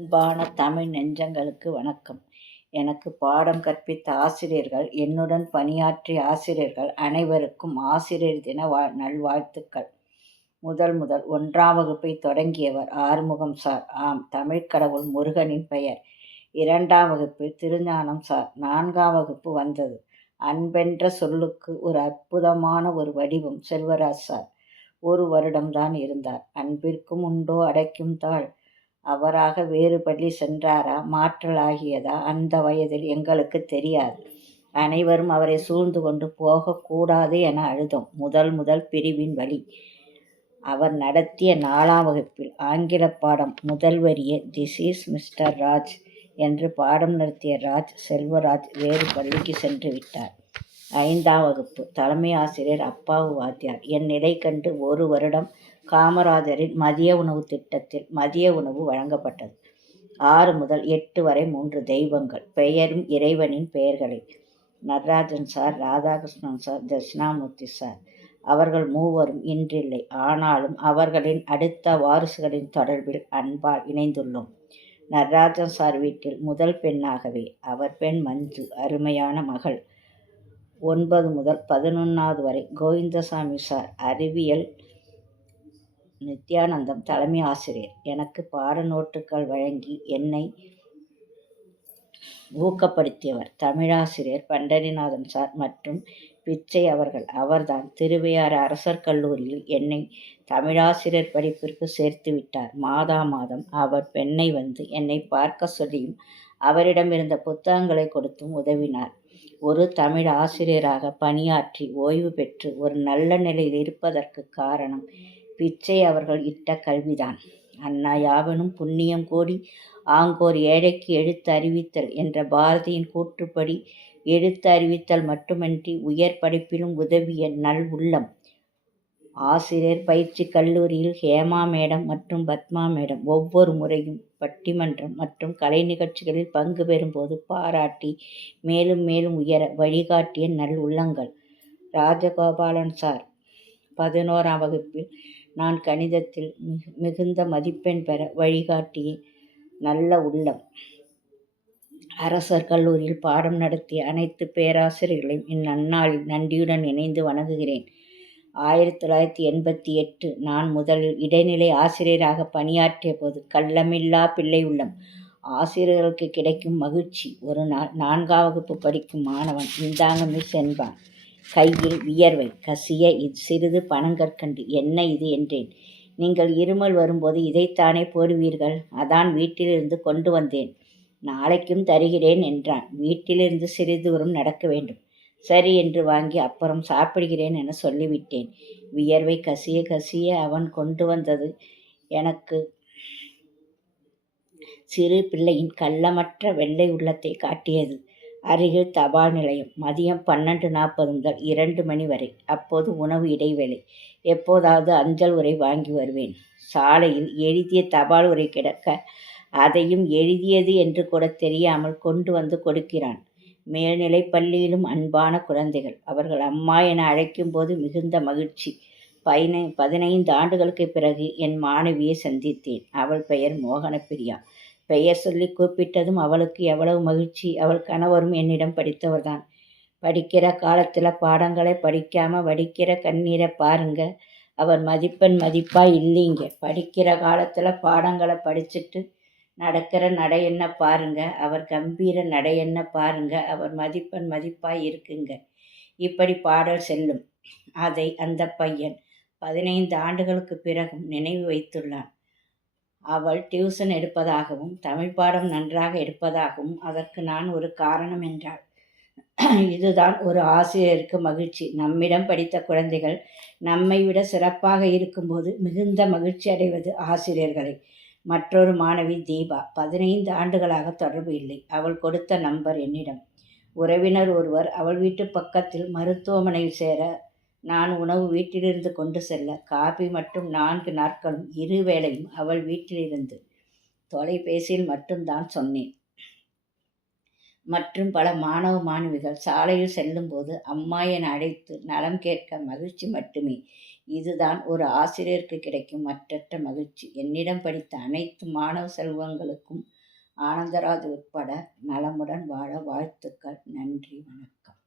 அன்பான தமிழ் நெஞ்சங்களுக்கு வணக்கம். எனக்கு பாடம் கற்பித்த ஆசிரியர்கள், என்னுடன் பணியாற்றிய ஆசிரியர்கள் அனைவருக்கும் ஆசிரியர் தின நல்வாழ்த்துக்கள். முதல் 1ஆம் வகுப்பை தொடங்கியவர் ஆறுமுகம் சார். ஆம், தமிழ்க் கடவுள் முருகனின் பெயர். 2ஆம் வகுப்பில் திருஞானம் சார். 4ஆம் வகுப்பு வந்தது. அன்பென்ற சொல்லுக்கு ஒரு அற்புதமான ஒரு வடிவம் செல்வராஜ் சார். 1 வருடம்தான் இருந்தார். அன்பிற்கும் உண்டோ அடைக்கும் தாழ். அவராக வேறு பள்ளி சென்றாரா, மாற்றல் ஆகியதா, அந்த வயதில் எங்களுக்கு தெரியாது. அனைவரும் அவரை சூழ்ந்து கொண்டு போகக்கூடாது என அழுதோம். முதல் பிரிவின் வழி. அவர் நடத்திய 4ஆம் வகுப்பில் ஆங்கில பாடம் முதல் வரியே "திஸ் இஸ் மிஸ்டர் ராஜ்" என்று பாடம் நடத்திய செல்வராஜ் வேறு பள்ளிக்கு சென்று விட்டார். 5ஆம் வகுப்பு தலைமை ஆசிரியர் அப்பாவு வாத்தியார். என் நிலை கண்டு 1 வருடம் காமராஜரின் மதிய உணவு திட்டத்தில் மதிய உணவு வழங்கப்பட்டது. 6 முதல் 8 வரை 3 தெய்வங்கள், பெயரும் இறைவனின் பெயர்களை. Natarajan sir, Radhakrishnan sir, Dakshinamurthy sir. அவர்கள் மூவரும் இன்றில்லை. ஆனாலும் அவர்களின் அடுத்த வாரிசுகளின் தொடர்பில் அன்பால் இணைந்துள்ளோம். நடராஜன் சார் வீட்டில் முதல் பெண்ணாகவே அவர் பெண் மஞ்சு அருமையான மகள். 9 முதல் 11வது வரை கோவிந்தசாமி சார். அறிவியல் நித்யானந்தம் தலைமை ஆசிரியர். எனக்கு பாட நோட்டுகள் வழங்கி என்னை ஊக்கப்படுத்தியவர் தமிழாசிரியர் பண்டரிநாதன் சார் மற்றும் பிச்சை அவர்கள். அவர்தான் திருவையாறு அரசர் கல்லூரியில் என்னை தமிழாசிரியர் படிப்பிற்கு சேர்த்து விட்டார். மாதம் அவர் பெண்ணை வந்து என்னை பார்க்க சொல்லியும் அவரிடமிருந்த புத்தகங்களை கொடுத்தும் உதவினார். ஒரு தமிழ் ஆசிரியராக பணியாற்றி ஓய்வு பெற்று ஒரு நல்ல நிலையில் இருப்பதற்கு காரணம் பிச்சை அவர்கள் இட்ட கல்விதான். அண்ணா யாவனும் புண்ணியம் கோடி ஆங்கோர் ஏழைக்கு எழுத்து அறிவித்தல் என்ற பாரதியின் கூற்றுப்படி எழுத்து அறிவித்தல் மட்டுமன்றி உயர் படிப்பிலும் உதவிய நல் உள்ளம். ஆசிரியர் பயிற்சி கல்லூரியில் ஹேமா மேடம் மற்றும் பத்மா மேடம் ஒவ்வொரு முறையும் பட்டிமன்றம் மற்றும் கலை நிகழ்ச்சிகளில் பங்கு பெறும்போது பாராட்டி மேலும் மேலும் உயர வழிகாட்டிய நல் உள்ளங்கள். ராஜகோபாலன் சார். 11ஆம் வகுப்பில் நான் கணிதத்தில் மிகுந்த மதிப்பெண் பெற வழிகாட்டிய நல்ல உள்ளம். அரசர் கல்லூரியில் பாடம் நடத்திய அனைத்து பேராசிரியர்களையும் இந்நன்னாளில் நன்றியுடன் இணைந்து வணங்குகிறேன். 1988 நான் முதலில் இடைநிலை ஆசிரியராக பணியாற்றிய போது கள்ளமில்லா பிள்ளை உள்ளம். ஆசிரியர்களுக்கு கிடைக்கும் மகிழ்ச்சி. ஒரு நாள் 4ஆம் வகுப்பு படிக்கும் மாணவன் "இந்தாங்க மிஸ்" என்பான். கையில் வியர்வை கசிய சிறிது பனங்கற்கண்டு. "என்ன இது?" என்றேன். "நீங்கள் இருமல் வரும்போது இதைத்தானே போடுவீர்கள், அதான் வீட்டிலிருந்து கொண்டு வந்தேன். நாளைக்கும் தருகிறேன்" என்றான். வீட்டிலிருந்து சிறிது தூரம் நடக்க வேண்டும். சரி என்று வாங்கி அப்புறம் சாப்பிடுகிறேன் என சொல்லிவிட்டேன். வியர்வை கசிய கசிய அவன் கொண்டு வந்தது எனக்கு சிறு பிள்ளையின் கள்ளமற்ற வெள்ளை உள்ளத்தை காட்டியது. அருகில் தபால் நிலையம். மதியம் 12:40 முதல் 2 மணி வரை. அப்போது உணவு இடைவேளை. எப்போதாவது அஞ்சல் உரை வாங்கி வருவேன். சாலையில் எழுதிய தபால் உரை கிடக்க அதையும் எழுதியது என்று கூட தெரியாமல் கொண்டு வந்து கொடுக்கிறான். மேல்நிலைப் பள்ளியிலும் அன்பான குழந்தைகள். அவர்கள் அம்மா என அழைக்கும்போது மிகுந்த மகிழ்ச்சி. 15 ஆண்டுகளுக்கு பிறகு என் மாணவியை சந்தித்தேன். அவள் பெயர் மோகனப்பிரியா. பெயர் சொல்லி கூப்பிட்டதும் அவளுக்கு எவ்வளவு மகிழ்ச்சி. அவள் கணவரும் என்னிடம் படித்தவர்தான். படிக்கிற காலத்தில் பாடங்களை படிக்காம வடிக்கிற கண்ணீரை பாருங்க. அவர் மதிப்பெண் மதிப்பா இல்லைங்க. படிக்கிற காலத்தில் பாடங்களை படிச்சுட்டு நடக்கிற நடை என்ன பாருங்க. அவர் கம்பீர நடை என்ன பாருங்க. அவர் மதிப்பெண் மதிப்பாய் இருக்குங்க. இப்படி பாடல் செல்லும். அதை அந்த பையன் 15 ஆண்டுகளுக்கு பிறகும் நினைவு வைத்துள்ளான். அவள் டியூஷன் எடுப்பதாகவும் தமிழ் பாடம் நன்றாக எடுப்பதாகவும் அதற்கு நான் ஒரு காரணம் என்றாள். இதுதான் ஒரு ஆசிரியருக்கு மகிழ்ச்சி. நம்மிடம் படித்த குழந்தைகள் நம்மை விட சிறப்பாக இருக்கும்போது மிகுந்த மகிழ்ச்சி அடைவது ஆசிரியர்களை. மற்றொரு மாணவி தீபா. 15 ஆண்டுகளாக தொடர்பு இல்லை. அவள் கொடுத்த நம்பர் என்னிடம். உறவினர் ஒருவர் அவள் வீட்டு பக்கத்தில் மருத்துவமனையில் சேர நான் உணவு வீட்டிலிருந்து கொண்டு செல்ல காபி மற்றும் 4 நாட்களும் 2 வேளையும் அவள் வீட்டிலிருந்து தொலைபேசியில் மட்டும்தான் சொன்னேன். மற்றும் பல மாணவ மாணவிகள் சாலையில் செல்லும்போது அம்மா என அழைத்து நலம் கேட்க மகிழ்ச்சி மட்டுமே. இதுதான் ஒரு ஆசிரியருக்கு கிடைக்கும் மற்றற்ற மகிழ்ச்சி. என்னிடம் படித்த அனைத்து மாணவ செல்வங்களுக்கும் ஆனந்தராஜ் உட்பட நலமுடன் வாழ வாழ்த்துக்கள். நன்றி, வணக்கம்.